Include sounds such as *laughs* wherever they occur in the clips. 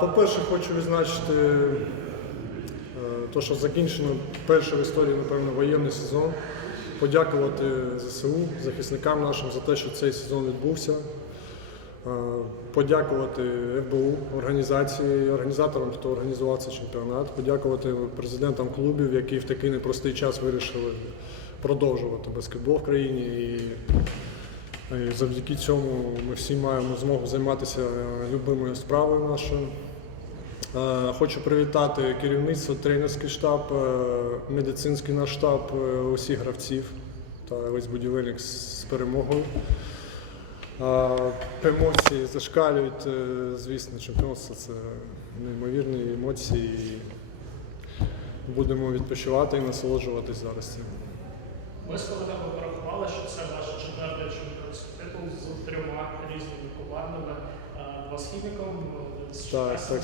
По-перше, хочу відзначити е, те, що закінчено перший в історії, напевно, воєнний сезон. Подякувати ЗСУ, захисникам нашим за те, що цей сезон відбувся. Е, Подякувати ФБУ, організації, організаторам, хто організував цей чемпіонат, подякувати президентам клубів, які в такий непростий час вирішили продовжувати баскетбол в країні. І і завдяки цьому ми всі маємо змогу займатися е, любимою справою нашою. Е, Хочу привітати керівництво, тренерський штаб, е, медицинський наш штаб, усіх гравців та весь будівельник з перемогою. Емоції зашкалюють, звісно, чемпіонство це неймовірні емоції. Будемо відпочивати і насолоджуватись зараз цим. Ми з колегами порахували, що це ваш чемпіонський титул з трьома різними командами. Е, Два один з Так, так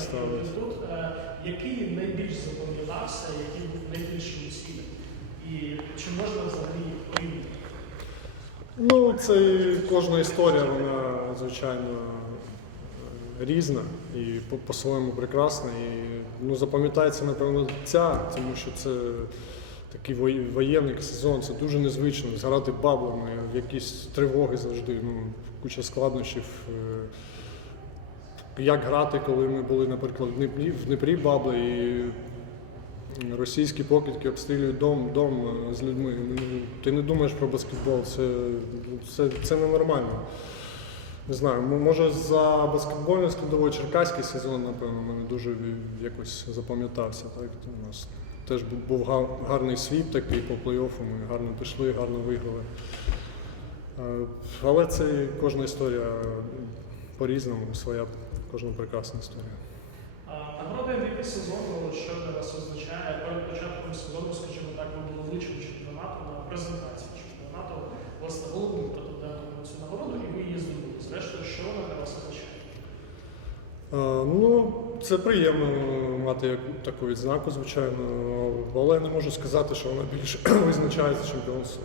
тут. Е, Який найбільш запам'ятався, який був найбільш емоційним? І чи можна взагалі їх порівняти? Ну, це кожна історія, вона звичайно е, різна і по- по-своєму прекрасна. І ну, запам'ятається, напевно, ця, тому що це такий воєнний сезон, це дуже незвично. Зграти баблами, якісь тривоги завжди, ну, куча складнощів. е. Як грати, коли ми були, наприклад, в Дніпрі, в Дніпрі бабли і Російські покидьки обстрілюють дом, дом е, з людьми. Ну, Ти не думаєш про баскетбол, це, це, це ненормально. Не знаю, може за баскетбольний складовий черкаський сезон, напевно, мене дуже якось запам'ятався. Так? У нас теж бу- був гарний світ такий по плей-оффу, ми гарно пішли, гарно виграли. Е, Але це кожна історія по-різному, своя кожна прекрасна історія. А, Нагорода MVP сезону, що для вас означає? Перед початком сезону, скажімо так, ви були личим чемпіонату на презентації чемпіонату. Власне, головним претендентом на цю нагороду, і ви її здобули. Зрештою, що вона для вас означає? Е, Ну, це приємно мати яку- таку відзнаку, звичайно, але не можу сказати, що вона більш *clears throat* визначає за чемпіонство.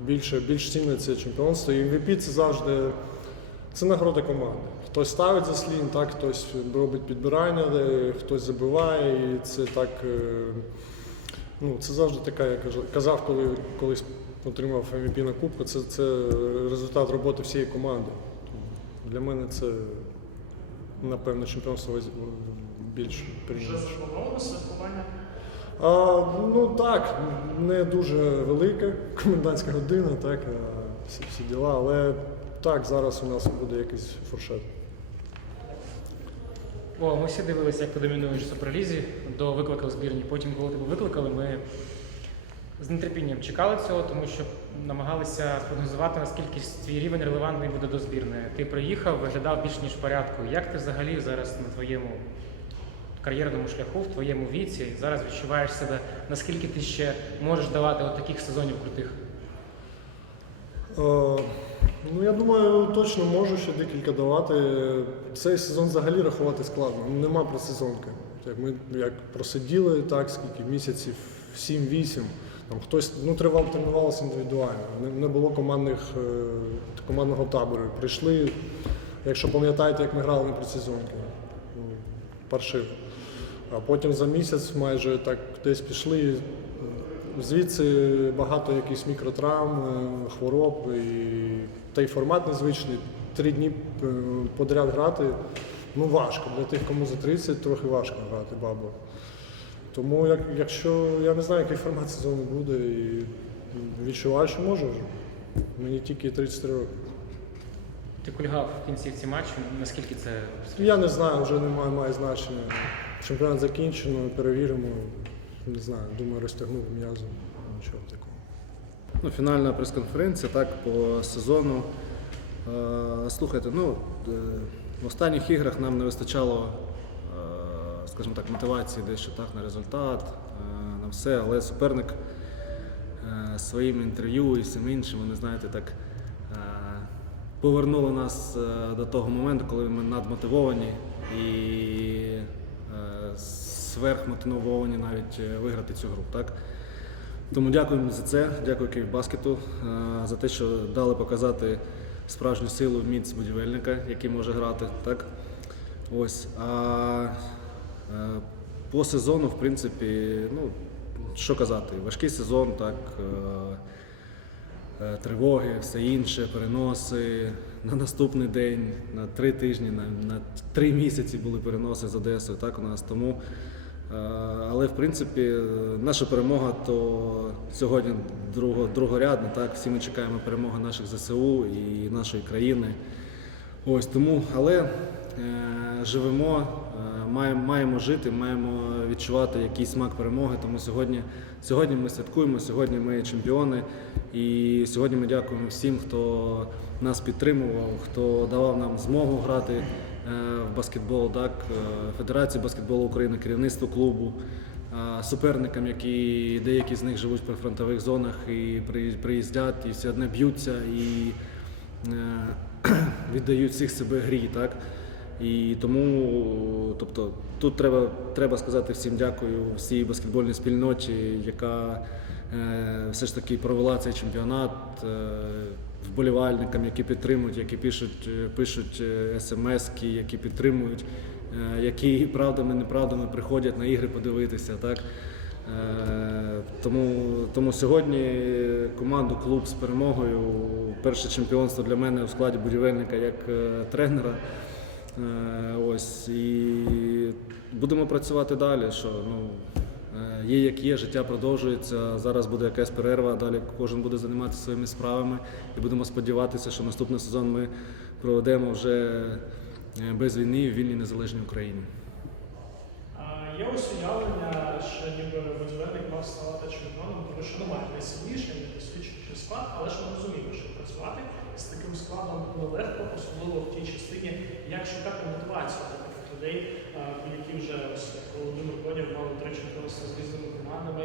Більше, більш цінне це чемпіонство. І MVP це завжди це нагорода команди. Хтось ставить заслін, так, хтось робить підбирання, хтось забиває, і це так. е, Ну, це завжди така, я казав, коли колись отримав MVP на кубку, це, це результат роботи всієї команди. Для мене це, напевно, чемпіонство більш Вже заплановано святкування? А, ну так, не дуже велика комендантська година, так, а, всі, всі діла, але так, зараз у нас буде якийсь фуршет. О, ми всі дивилися, як ти домінуєш в суперлізі до викликів в збірні. Потім, коли тебе викликали, ми з нетерпінням чекали цього, тому що намагалися спрогнозувати, наскільки твій рівень релевантний буде до збірної. Ти приїхав, виглядав більш ніж в порядку. Як ти взагалі зараз на твоєму кар'єрному шляху, в твоєму віці, зараз відчуваєш себе, наскільки ти ще можеш давати от таких сезонів крутих? Е, Ну, я думаю, точно можу ще декілька давати. Цей сезон взагалі рахувати складно. Нема просезонки. Як ми як просиділи так, скільки місяців 7-8. Там хтось ну, тривав, тренувалося індивідуально. Не, не було командних, е, командного табору. Прийшли, якщо пам'ятаєте, як ми грали на предсезонки. Ну, паршиво. А потім за місяць майже так десь пішли. Звідси багато якихось мікротравм, е, хвороб, і та й формат незвичний. Три дні е, подряд грати ну важко. Для тих, кому за 30, трохи важко грати бабло. Тому як, якщо я не знаю, який формат сезону буде, і відчуваю, що можу вже. Мені тільки 33 роки. Ти кульгав в кінцівці матчу, наскільки це Я не знаю, вже немає має значення. Чемпіонат закінчено, перевіримо. Не знаю, думаю, розтягнув м'язу. Нічого такого. Ну, фінальна прес-конференція так по сезону. Е, слухайте, ну е, в останніх іграх нам не вистачало, скажімо так, мотивації дещо так на результат, е, на все, але суперник е, своїм інтерв'ю і всім іншим, вони знаєте, так е, повернули нас до того моменту, коли ми надмотивовані і сверхмотивовані навіть виграти цю гру. Так? Тому дякуємо за це. Дякую Київбаскету за те, що дали показати справжню силу в міць будівельника, який може грати. Так? Ось. А по сезону, в принципі, ну, що казати, важкий сезон, так. е, е, Тривоги, все інше, переноси на наступний день, на три тижні, на, на три місяці були переноси з Одесою. Так у нас тому. е, Але в принципі е, наша перемога то сьогодні друго, другорядна. Так всі ми чекаємо перемоги наших ЗСУ і нашої країни. Ось тому, але е, живемо, е, маємо, маємо жити, маємо відчувати якийсь смак перемоги. Тому сьогодні, сьогодні ми святкуємо, сьогодні ми чемпіони. І сьогодні ми дякуємо всім, хто нас підтримував, хто давав нам змогу грати е, в баскетбол, так, е, Федерації баскетболу України, керівництву клубу, е, суперникам, які деякі з них живуть в прифронтових зонах і приїз- приїздять, і все одно б'ються. І, *clears throat* віддають всіх себе грі, так? І тому, тобто, тут треба, треба сказати всім дякую всій баскетбольній спільноті, яка е, все ж таки провела цей чемпіонат, е, вболівальникам, які підтримують, які пишуть, е, пишуть смс, які підтримують, е, які правдами, неправдами приходять на ігри подивитися. Так? Е, Тому, тому сьогодні команду клуб з перемогою. Перше чемпіонство для мене у складі будівельника як е, тренера. Е, Ось і будемо працювати далі. Що ну е, є як є, життя продовжується. Зараз буде якась перерва. Далі кожен буде займатися своїми справами, і будемо сподіватися, що наступний сезон ми проведемо вже е, без війни в вільній незалежній Україні. Є ось уявлення, що ніби будівельник мав ставати чемпіоном, тому що немає найсильніший, найдосвідченіший склад, але ж ми розуміємо, що працювати з таким складом нелегко, особливо в тій частині, як шукати мотивацію для таких людей, які вже Володимир Конів мали три чемпіонства з різними командами.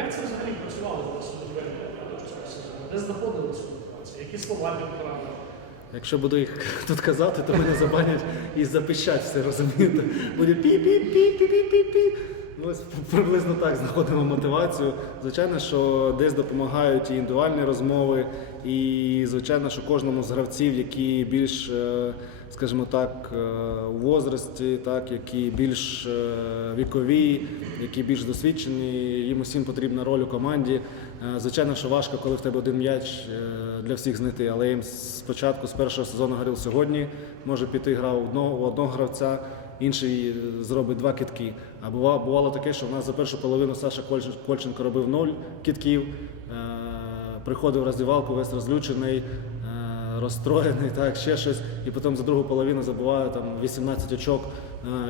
Як це взагалі працювало для вас у цього сезону? Де знаходили цю мотивацію? Які слова підбирали? Якщо буду їх *laughs* тут казати, то мене забанять і запищать все, розумієте? Буде пі-пі-пі-пі-пі-пі. Ну, ось приблизно так знаходимо мотивацію. Звичайно, що десь допомагають і індивідуальні розмови, і звичайно, що кожному з гравців, які більш, е, скажімо так, е, у возрасті, так, які більш е, вікові, які більш досвідчені, їм усім потрібна роль у команді. Е, Звичайно, що важко, коли в тебе один м'яч е, для всіх знайти, але їм спочатку з першого сезону говорив сьогодні, може піти гра у одного, одного гравця, інший е, зробить два китки. А бува- бувало таке, що в нас за першу половину Саша Кольч- Кольченко робив ноль китків, приходив в роздівалку весь розлючений, розстроєний, *laughs* так, ще щось, і потім за другу половину забуває там 18 очок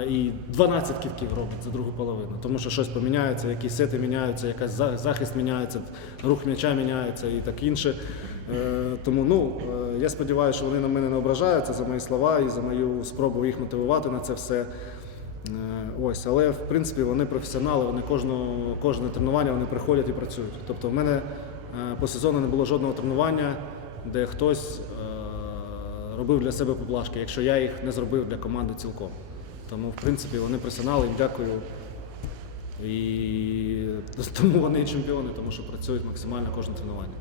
і 12 кітків робить за другу половину. Тому що щось поміняється, якісь сети міняються, якась захист міняється, рух м'яча міняється і так інше. Е, Тому ну, е, я сподіваюся, що вони на мене не ображаються за мої слова і за мою спробу їх мотивувати на це все. Е, Ось, але в принципі вони професіонали, вони кожного, кожне тренування вони приходять і працюють. Тобто в мене по сезону не було жодного тренування, де хтось робив для себе поблажки, якщо я їх не зробив для команди цілком. Тому, в принципі, вони професіонали, їм дякую. І *laughs* тому вони і чемпіони, тому що працюють максимально кожне тренування.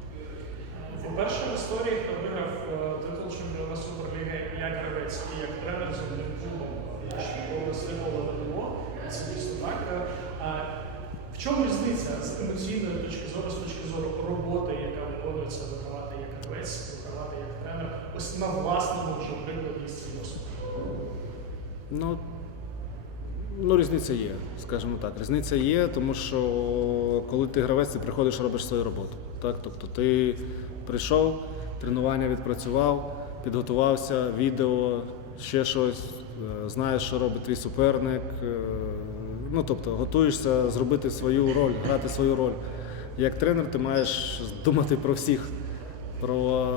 По-перше, в історії хто виграв е, титул чемпіона Суперліги як гравець і як тренер з одним клубом, е, що було Сливола ВДО, це дійсно так. Е, в чому різниця з емоційної точки зору, з точки зору роботи, яка виконується вигравати як гравець, вигравати як тренер, ось на власному вже прикладі з досвідом? Ну, ну, різниця є, скажімо так. Різниця є, тому що коли ти гравець, ти приходиш, робиш свою роботу. Так? Тобто ти прийшов, тренування відпрацював, підготувався, відео, ще щось, е, знаєш, що робить твій суперник. е, Ну, тобто, готуєшся зробити свою роль, грати свою роль. Як тренер ти маєш думати про всіх, про,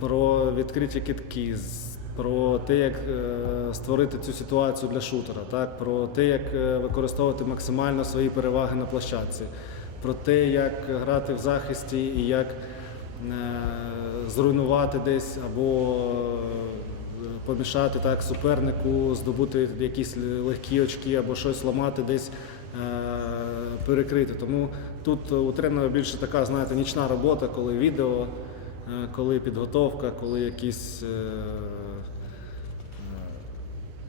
про відкриті китки, про те, як е, створити цю ситуацію для шутера, так? про те, як е, використовувати максимально свої переваги на площадці, про те, як грати в захисті і як е, зруйнувати десь або помішати так супернику, здобути якісь легкі очки або щось ламати десь. Перекрити. Тому тут у тренера більше така, знаєте, нічна робота, коли відео, коли підготовка, коли якісь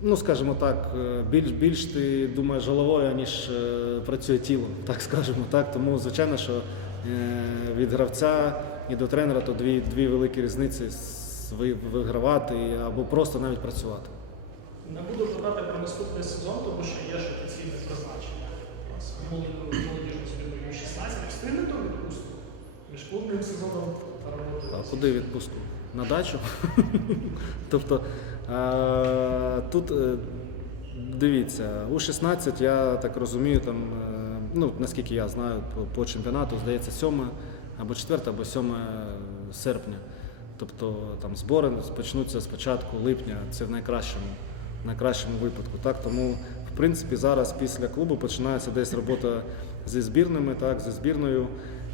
ну скажімо так, е, більш, більш ти думаєш головою, ніж е, працює тіло, так скажемо так. Тому, звичайно, що е, від гравця і до тренера то дві, дві великі різниці вигравати або просто навіть працювати. Не буду питати про наступний сезон, тому що є ж офіційне призначення. Молодіжну збірною 16 встигнете у відпустку між клубним сезоном та роботою. А куди відпустку? На дачу? *laughs* тобто тут е, дивіться, у 16 я так розумію, там, е, ну наскільки я знаю, по, чемпіонату здається 7 або 4, або 7 серпня. Тобто там збори почнуться з початку липня, це в найкращому, найкращому випадку. Так? Тому, в принципі, зараз після клубу починається десь робота зі збірними, так, зі збірною.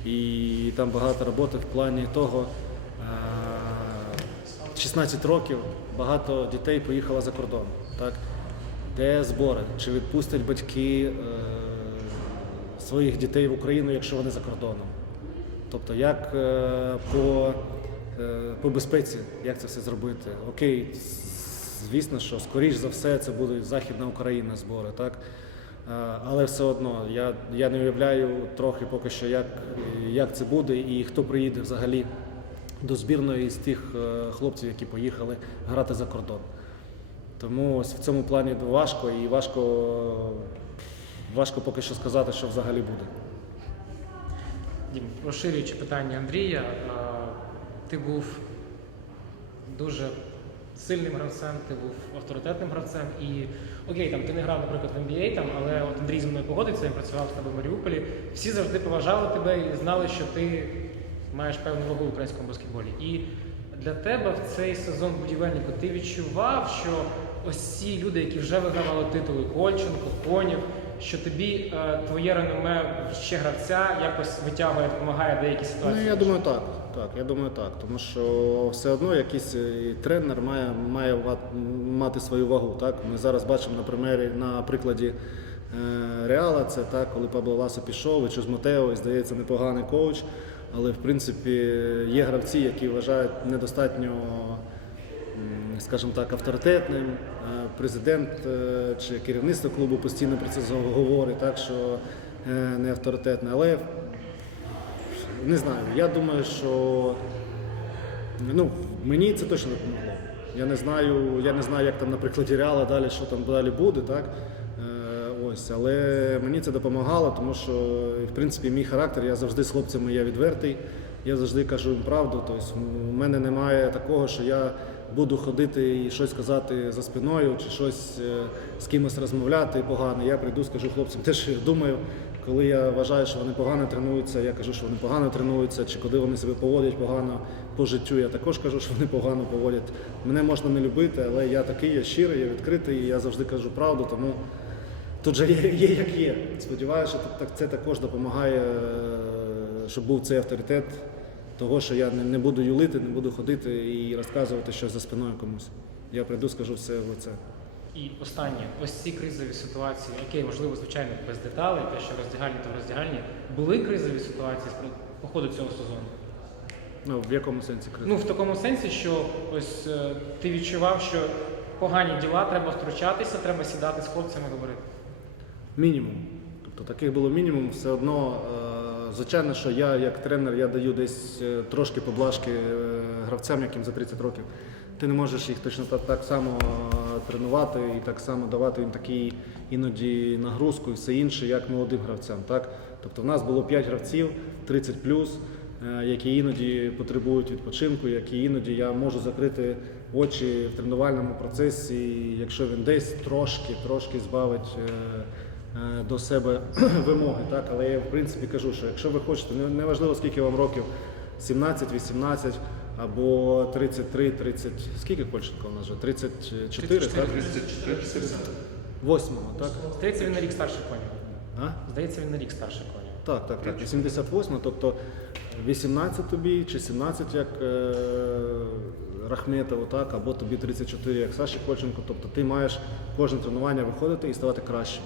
І там багато роботи в плані того. е, 16 років багато дітей поїхало за кордон. Так? Де збори? Чи відпустять батьки е, своїх дітей в Україну, якщо вони за кордоном? Тобто, як е, по, е, по безпеці, як це все зробити? Окей, звісно, що скоріш за все це буде Західна Україна збори, так? Е, Але все одно я, я не уявляю трохи поки що, як, як це буде і хто приїде взагалі до збірної з тих е, хлопців, які поїхали грати за кордон. Тому ось в цьому плані важко і важко, важко поки що сказати, що взагалі буде. Дім, розширюючи питання Андрія, е, ти був дуже сильним гравцем, ти був авторитетним гравцем. І окей, там ти не грав, наприклад, в NBA, там, але от Андрій зі мною погодиться, він працював з тобою в Маріуполі. Всі завжди поважали тебе і знали, що ти маєш певну вагу в українському баскетболі. І для тебе в цей сезон будівельнику ти відчував, що ось ці люди, які вже вигравали титули Кольченко, Конів, що тобі е, твоє реноме ще гравця якось витягує, допомагає в деякі ситуації. Ну, я думаю, так. Так, я думаю, так. Тому що все одно якийсь е, тренер має, має мати свою вагу. Так? Ми зараз бачимо на примері, на прикладі е, Реала, це так, коли Пабло Ласо пішов, і Чузмотео, і здається, непоганий коуч. Але в принципі є гравці, які вважають недостатньо, скажімо так, авторитетним. Президент е, чи керівництво клубу постійно про це говорить, так що е, не авторитетне. Але не знаю. Я думаю, що ну, мені це точно допомогло. Я не знаю, я не знаю, як там на прикладі Реала далі, що там далі буде, так? Ось, але мені це допомагало, тому що, в принципі, мій характер, я завжди з хлопцями я відвертий, я завжди кажу їм правду. Тобто, у мене немає такого, що я буду ходити і щось казати за спиною, чи щось е, з кимось розмовляти погано. Я прийду, скажу хлопцям те, що я думаю. Коли я вважаю, що вони погано тренуються, я кажу, що вони погано тренуються, чи коли вони себе поводять погано по життю, я також кажу, що вони погано поводять. Мене можна не любити, але я такий, я щирий, я відкритий, я завжди кажу правду, тому тут же є, є як є. Сподіваюся, що так- це також допомагає, е, щоб був цей авторитет того, що я не, буду юлити, не буду ходити і розказувати щось за спиною комусь. Я прийду, скажу все в лице. І останнє, ось ці кризові ситуації, окей, можливо, звичайно, без деталей, те, що роздягальні, то роздягальні. Були кризові ситуації по ходу цього сезону? Ну, в якому сенсі криза? Ну, в такому сенсі, що ось е, ти відчував, що погані діла, треба втручатися, треба сідати з хлопцями говорити. Мінімум. Тобто таких було мінімум. Все одно, е, звичайно, що я як тренер я даю десь е, трошки поблажки е, гравцям, яким за 30 років. Ти не можеш їх точно так, само тренувати і так само давати їм такі іноді нагрузку і все інше, як молодим гравцям. Так? Тобто в нас було 5 гравців 30 е, які іноді потребують відпочинку, які іноді я можу закрити очі в тренувальному процесі, якщо він десь трошки, трошки збавить. Е, до себе *clears throat* вимоги. Так? Але я в принципі кажу, що якщо ви хочете, не- неважливо скільки вам років, 17, 18 або 33, 30, скільки Кольченко у нас вже? 34, 34, так? 34 Восьмого, так? Здається, він на рік старше конів. А? Здається, він на рік старше конів. Так, так, так. 88, тобто 18 тобі чи 17, як е, Рахметову, так, або тобі 34, як Саші Кольченко. Тобто ти маєш кожне тренування виходити і ставати кращим.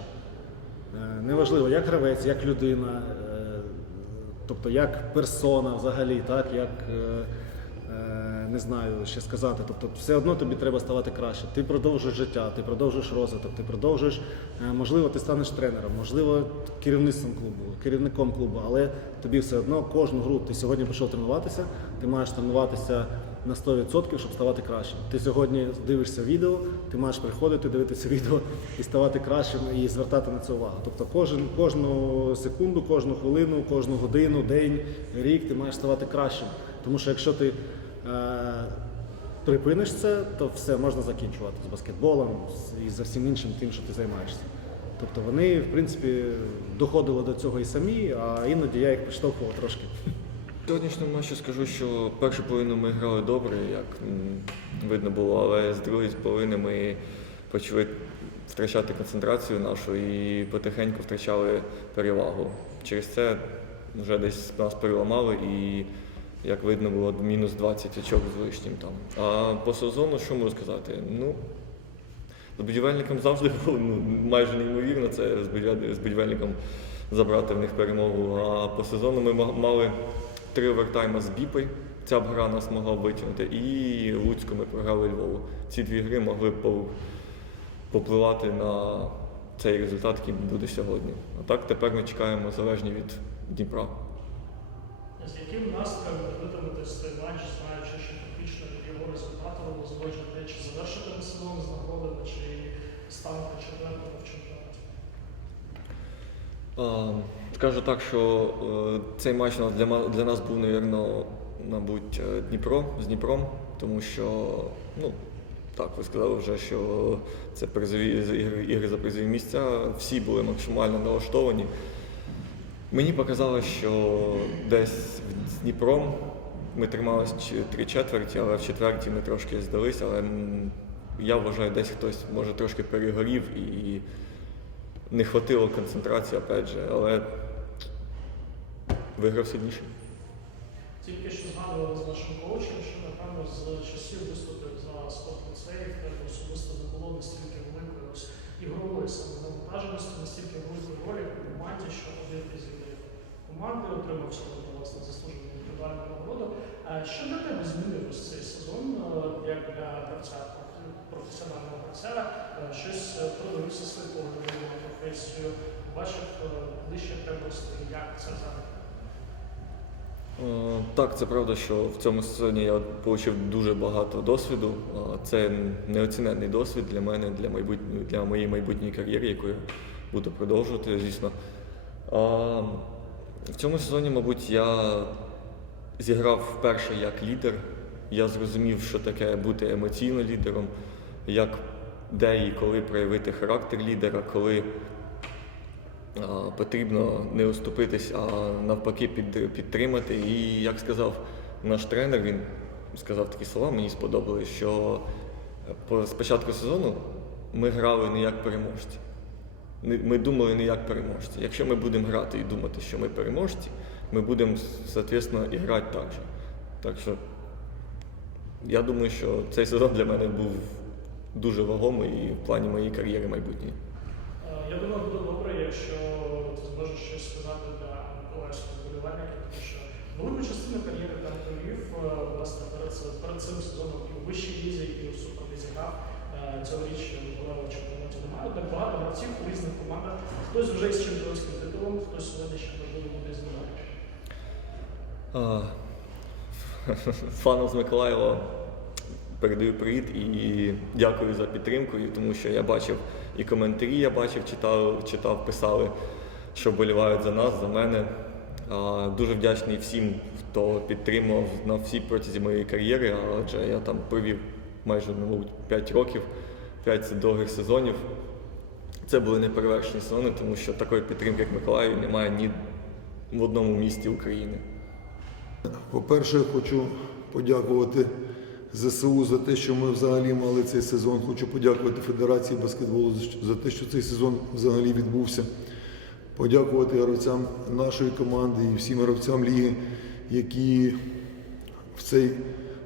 Е, неважливо, як гравець, як людина, е, тобто як персона взагалі, так, як е, не знаю, ще сказати. Тобто, все одно тобі треба ставати краще. Ти продовжуєш життя, ти продовжуєш розвиток, ти продовжуєш, можливо, ти станеш тренером, можливо, керівництвом клубу, керівником клубу, але тобі все одно кожну гру ти сьогодні пішов тренуватися, ти маєш тренуватися на 100%, щоб ставати кращим. Ти сьогодні дивишся відео, ти маєш приходити, дивитися відео і ставати кращим і звертати на це увагу. Тобто кожен, кожну секунду, кожну хвилину, кожну годину, день, рік ти маєш ставати кращим. Тому що якщо ти е, припиниш це, то все можна закінчувати з баскетболом і за всім іншим тим, що ти займаєшся. Тобто вони, в принципі, доходили до цього і самі, а іноді я їх підштовхував трошки. Сьогоднішньому матчі скажу, що першу половину ми грали добре, як видно було, але з другої половини ми почали втрачати концентрацію нашу і потихеньку втрачали перевагу. Через це вже десь нас переламали і, як видно, було мінус 20 очок з лишнім там. А по сезону, що можу сказати? Ну, з будівельником завжди *laughs* було ну, майже неймовірно це з будівельником забрати в них перемогу. А по сезону ми мали три овертайми з Біпи. Ця б гра нас могла витягнути. І Луцьку ми програли Львову. Ці дві гри могли б попливати на цей результат, який буде сьогодні. А так тепер ми чекаємо залежні від Дніпра. З яким настроєм витримати той матч, знаючи, що фактично його результату залежить те, чи завершити на сезон з нагородами, чи станете четвертим в чемпіонаті. А, Скажу так, що е, цей матч для, нас був, навірно, мабуть, е, Дніпро з Дніпром, тому що, ну, так, ви сказали вже, що це призові ігри, за призові місця, всі були максимально налаштовані. Мені показалось, що десь з Дніпром ми трималися три четверті, але в четвертій ми трошки здались, але я вважаю, десь хтось може трошки перегорів і не хватило концентрації, опять же, але виграв сильніший. Тільки що згадували з нашим коучем, що напевно з часів виступів за спорт ліцеї в тебе особисто не було настільки великої ігрової саме настільки великої ролі в команді, що один зіграв команди, отримав сьогодні власне заслужену індивідуальну нагороду. Що для тебе змінив ось цей сезон е, як для гравця, професіонального гравця? Е, Щось е, продивився свої погляди на професію, бачив е, ближче тебе як це зараз? Так, це правда, що в цьому сезоні я отримав дуже багато досвіду. Це неоціненний досвід для мене, для майбутньої, для моєї майбутньої кар'єри, яку я буду продовжувати, звісно. В цьому сезоні, мабуть, я зіграв вперше як лідер. Я зрозумів, що таке бути емоційно лідером, як де і коли проявити характер лідера, коли а, потрібно не уступитись, а навпаки під, підтримати. І як сказав наш тренер, він сказав такі слова, мені сподобались, що по, з початку сезону ми грали не як переможці. Ми думали не як переможці. Якщо ми будемо грати і думати, що ми переможці, ми будемо, соответственно, і грати так же. Так що я думаю, що цей сезон для мене був дуже вагомий і в плані моєї кар'єри майбутньої. Е, Я думаю, буде добре, якщо ти зможеш щось сказати для миколаївського вболівальників, тому що велику частину кар'єри там провів е, власне перед, перед цим сезоном і у вищій лізі, і у суперлізі грав. Е, Цьогоріч в чемпіонаті немає. Так багато гравців у різних командах. Хтось вже із чемпіонським титулом, хтось сьогодні ще можливо буде з. А, *laughs* Фанам з Миколаєва передаю привіт і дякую за підтримку, тому що я бачив і коментарі, я бачив, читав, читав, писали, що вболівають за нас, за мене. Дуже вдячний всім, хто підтримав на всій протязі моєї кар'єри, адже я там провів майже, мабуть, 5 років, 5 довгих сезонів. Це були неперевершені сезони, тому що такої підтримки, як Миколаїв, немає ні в одному місті України. По-перше, хочу подякувати ЗСУ за те, що ми взагалі мали цей сезон. Хочу подякувати Федерації баскетболу за те, що цей сезон взагалі відбувся. Подякувати гравцям нашої команди і всім гравцям ліги, які в цей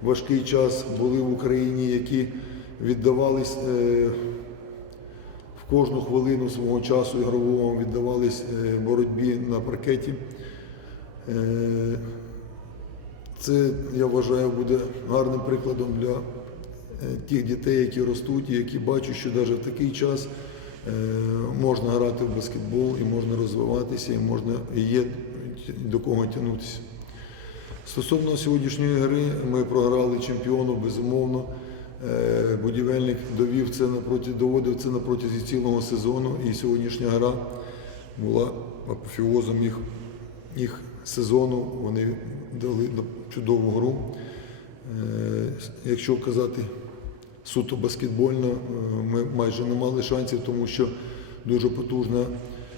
важкий час були в Україні, які віддавались е, в кожну хвилину свого часу ігрового, віддавались е, боротьбі на паркеті. Це, я вважаю, буде гарним прикладом для е, тих дітей, які ростуть, і які бачать, що навіть в такий час е, можна грати в баскетбол, і можна розвиватися, і можна і є до кого тягнутися. Стосовно сьогоднішньої гри, ми програли чемпіону, безумовно. Е, Будівельник довів це напроти, доводив це на цілого сезону, і сьогоднішня гра була апофіозом їх, їх сезону. Вони дали чудову гру. Е, Якщо казати суто баскетбольно, е, ми майже не мали шансів, тому що дуже потужна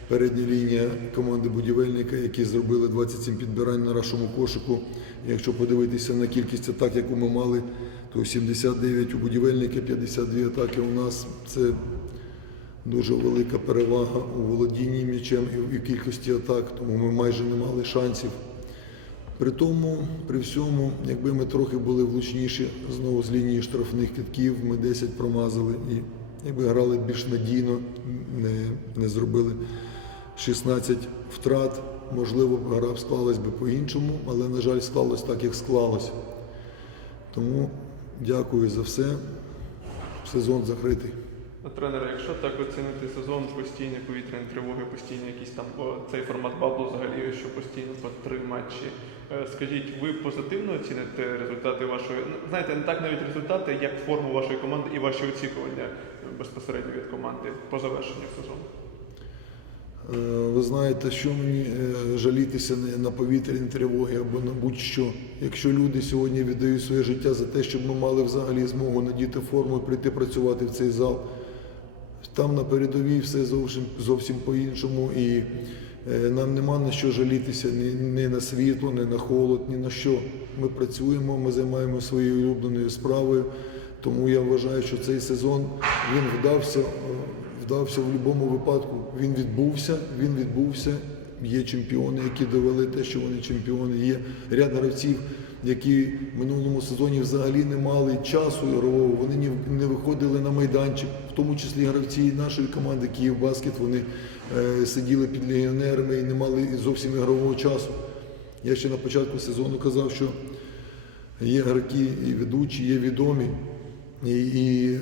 передня лінія команди будівельника, які зробили 27 підбирань на нашому кошику. Якщо подивитися на кількість атак, яку ми мали, то 79 у будівельника, 52 атаки у нас. Це дуже велика перевага у володінні м'ячем і в кількості атак, тому ми майже не мали шансів. При тому, при всьому, якби ми трохи були влучніші знову з лінії штрафних китків, ми 10 промазали і якби грали більш надійно, не, не зробили 16 втрат, можливо, гра б склалась би по-іншому, але, на жаль, склалось так, як склалось. Тому дякую за все. Сезон закритий. Ну, Тренер, якщо так оцінити сезон, постійні повітряні тривоги, постійні якісь там цей формат баблу взагалі, що постійно по три матчі. Е, Скажіть, ви позитивно оціните результати вашої, ну, знаєте, не так навіть результати, як форму вашої команди і ваші очікування е, безпосередньо від команди по завершенню сезону? Е, Ви знаєте, що мені жалітися на повітряні тривоги або на будь-що. Якщо люди сьогодні віддають своє життя за те, щоб ми мали взагалі змогу надіти форму і прийти працювати в цей зал, там на передовій все зовсім, зовсім по-іншому. І е, нам нема на що жалітися ні, ні на світло, ні на холод, ні на що. Ми працюємо, ми займаємося своєю улюбленою справою. Тому я вважаю, що цей сезон він вдався, е, вдався в будь-якому випадку. Він відбувся, він відбувся. Є чемпіони, які довели те, що вони чемпіони. Є ряд гравців, які в минулому сезоні взагалі не мали часу ігрового, вони не виходили на майданчик, в тому числі гравці нашої команди Київбаскет, вони е, сиділи під легіонерами і не мали зовсім ігрового часу. Я ще на початку сезону казав, що є гравці і ведучі, є відомі. І, і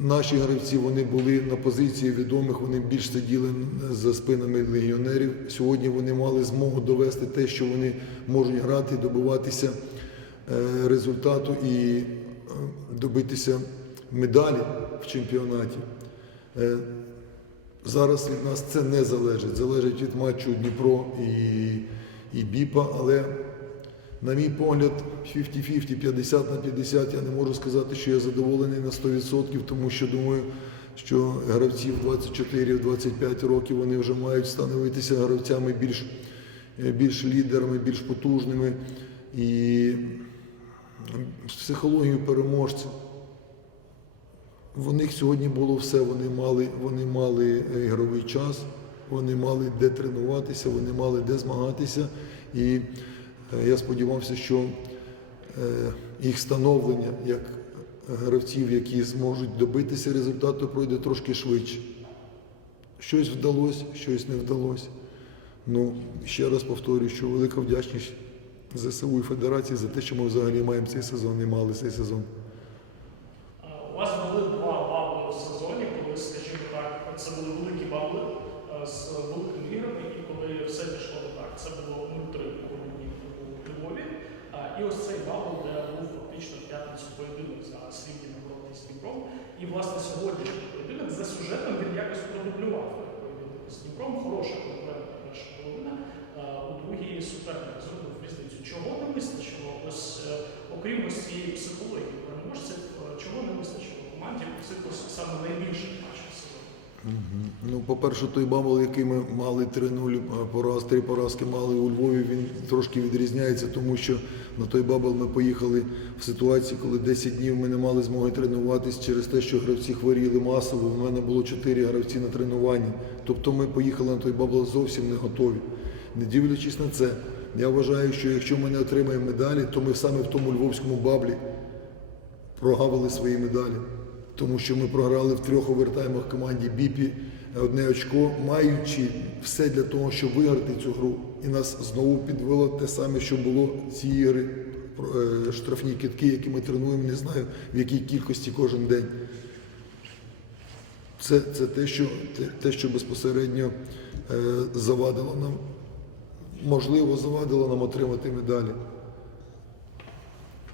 наші гравці вони були на позиції відомих, вони більш сиділи за спинами легіонерів. Сьогодні вони мали змогу довести те, що вони можуть грати, добиватися е, результату і е, добитися медалі в чемпіонаті. Е, Зараз від нас це не залежить. Залежить від матчу Дніпро і, і Біпа, але на мій погляд, 50-50, 50 на 50, я не можу сказати, що я задоволений на 100%, тому що думаю, що гравці в 24-25 років вони вже мають становитися гравцями більш, е, більш лідерами, більш потужними і з психологією переможця. В них сьогодні було все. Вони мали, вони мали е, ігровий час, вони мали де тренуватися, вони мали де змагатися. І я сподівався, що е, їх становлення як гравців, які зможуть добитися результату, пройде трошки швидше. Щось вдалося, щось не вдалося. Ну, ще раз повторюю, що велика вдячність ЗСУ і Федерації за те, що ми взагалі маємо цей сезон і мали цей сезон. Е, У вас були два бабли в сезоні, коли, скажімо так, це були великі бабли е, з великими іграми, і коли все пішло не так. Це було 0-3 у грудні у Львові. А, І ось де був фактично п'ятницю поєдинок за срібні нагороди з Дніпром. І, власне, сьогоднішній поєдинок за сюжетом він якось продублював поєдинок з Дніпром. Хороша конкурентна перша половина. А, У другій суперник зробив різницю. Чого не вистачило? Ось е, окрім ось цієї психології переможців, е, чого не вистачило команді саме сезону? Ну, по-перше, той бабл, який ми мали 3-0 пораз, три поразки мали у Львові, він трошки відрізняється, тому що на той бабл ми поїхали в ситуації, коли 10 днів ми не мали змоги тренуватись через те, що гравці хворіли масово. У мене було 4 гравці на тренуванні. Тобто ми поїхали на той бабл зовсім не готові. Не дивлячись на це, я вважаю, що якщо ми не отримаємо медалі, то ми саме в тому львовському баблі прогавили свої медалі. Тому що ми програли в трьох овертаймах команді Біпі одне очко, маючи все для того, щоб виграти цю гру. І нас знову підвело те саме, що було ці ігри е, штрафні китки, які ми тренуємо, не знаю в якій кількості кожен день. Це, це те, що, те, те, що безпосередньо е, завадило нам, можливо, завадило нам отримати медалі.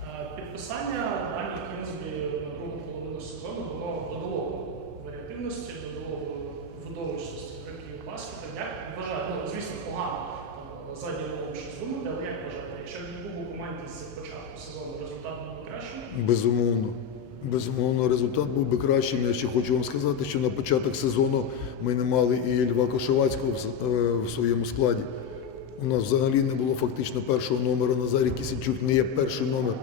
Е, Підписання Дані Кінзбі на другу половину сезону було додало варіативності, додало видовищності гравців баскета. Як вважаєте, ну, звісно, погано е, задній ролом щось думати, але як вважаєте, якщо він був у команді з початку сезону, результат був кращим? Безумовно. Безумовно, результат був би кращим. Я ще хочу вам сказати, що на початок сезону ми не мали і Льва Кошевацького в е, в своєму складі. У нас взагалі не було фактично першого номера. Назарій Кісельчук не є перший номер.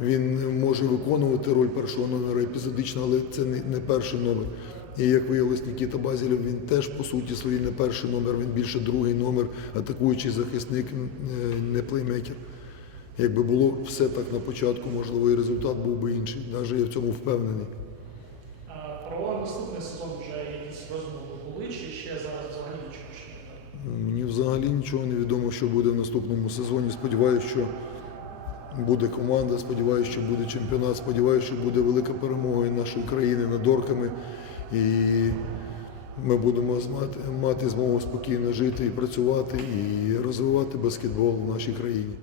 Він може виконувати роль першого номера епізодично, але це не, перший номер. І як виявилось, Нікіта Базілів, він теж по суті своїй не перший номер, він більше другий номер, атакуючий захисник, е, не плеймекер. Якби було все так на початку, можливо, і результат був би інший. Навіть я в цьому впевнений. Про наступний сезон вже якісь розмови були, чи ще зараз взагалі нічого ще не? Мені взагалі нічого не відомо, що буде в наступному сезоні. Сподіваюся, що буде команда, сподіваюся, що буде чемпіонат, сподіваюся, що буде велика перемога і нашої країни над орками. І ми будемо мати, мати змогу спокійно жити і працювати, і розвивати баскетбол в нашій країні.